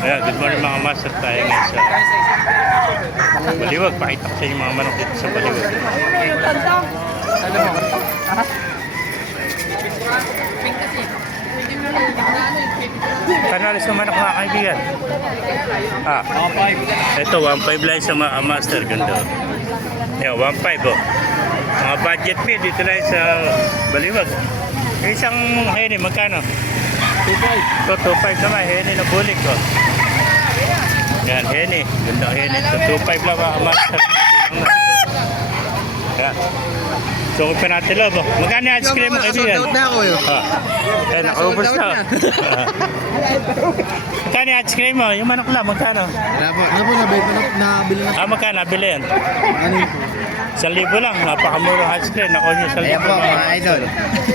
Ayan, good morning mga master. Tayo ngayon sa Baliwag. Pakita ko sa inyo mga manok dito sa Baliwag. Kanalis ng manok mga kaibigan. Ah, ito 1.5 lang sa mga master. Ganda. Ayan, 1.5 oh. Mga budget meal dito lang sa Baliwag. Isang heni, magkano? 2.5. Ito, 2.5 naman. Heni na bulik ko. Yan, heni. Gandang heni. Ito, 2.5 lang mga master. Yan. So, kung natin lang po. Magkano yung ice cream mo, kaibigan? na ako yun. Eh, nakaubos na. Magkano yung ice cream mo? Yung manok lang, magkano? Nabili na. Magkano? Nabili yan. Ano yun po? 1,000 lang. Napakamurang ice cream. Nakuha niyo 1,000. Ayan po, mga idol.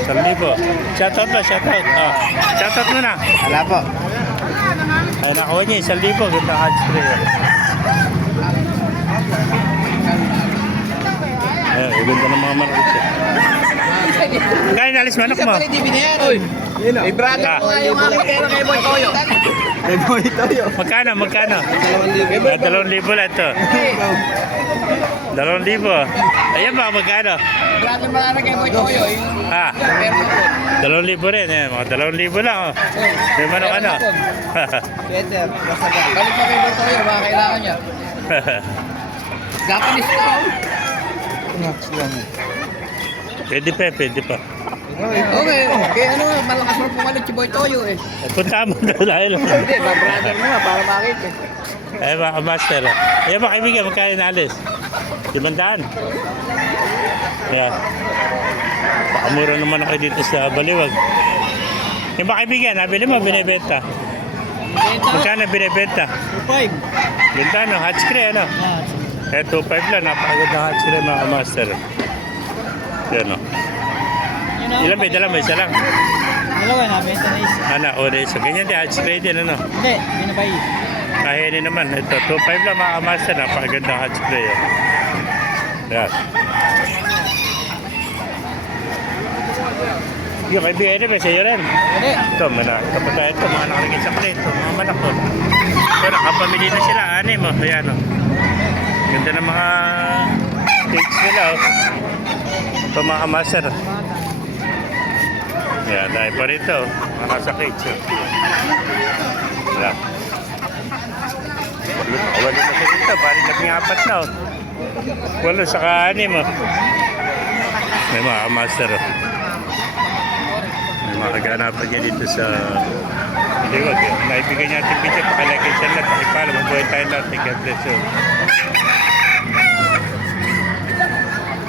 1,000. Shoutout ba? Shoutout. Shoutout mo na. Wala po. Ay, nakuha niya, 1,000. Gandang ice cream. Ayun, ganda ng mga manok. Kaya nalis manok mo? Eh, brother Ah. ko nga yung mga kapero kay Boy Toyo. Kay Boy Toyo. Magkano? 2,000 lang ito. 2,000. Ayan ba, magkano? Brother marami kay Boy Toyo. Ah, 2,000 rin. Ayan, mga 2,000 lang. Oh. May manok ano? Yes, sir. Balik pa kay Boy Toyo, baka kailangan niya. Japanese na ako. Pwede pa. Okay. Kaya ano, malakas mo pumalit si Boy Toyo eh. Punta mo na dahil. Hindi, brother mo nga para makita. Ayan mga master. Ayan mga kaibigan, magkano nalis? 500. Ayan. Pakamura naman ako dito sa Baliwag. Yung mga kaibigan, nabili mo, binibenta. Magkano binibenta? 2.5. Ganda no, hot screen ano? Eh, 2.5 lang, napakagod na hot screen mga master. Yan no. Ilan ba? Dala mo, isa lang. Dalawa na, benta na isa. Ano, o isa. Ganyan din, hot screen din ano. Hindi, binabay. Kahini naman, ito, 2.5 lang mga master, napakaganda hot screen. Yan. Yung kaibigan na ba, sa'yo rin? Hindi. Ito, kapag ito, mga nakalagay sa plate, ito, mga manak ko. Ito, nakapamili na sila, anim o. Ayan o. Ganda ng mga cakes nila o. Ito mga master. Ayan, dahil pa rito, mga nasa cakes o. Ayan. Walo na sa dito, bali 14 na o. Walo, saka anim o. May mga master o. Makaganapan niya dito sa Baliwag. Naibigay niya ating video. Pakilagay siya lang. Pakipalo. Mabuhay tayo natin. God bless you.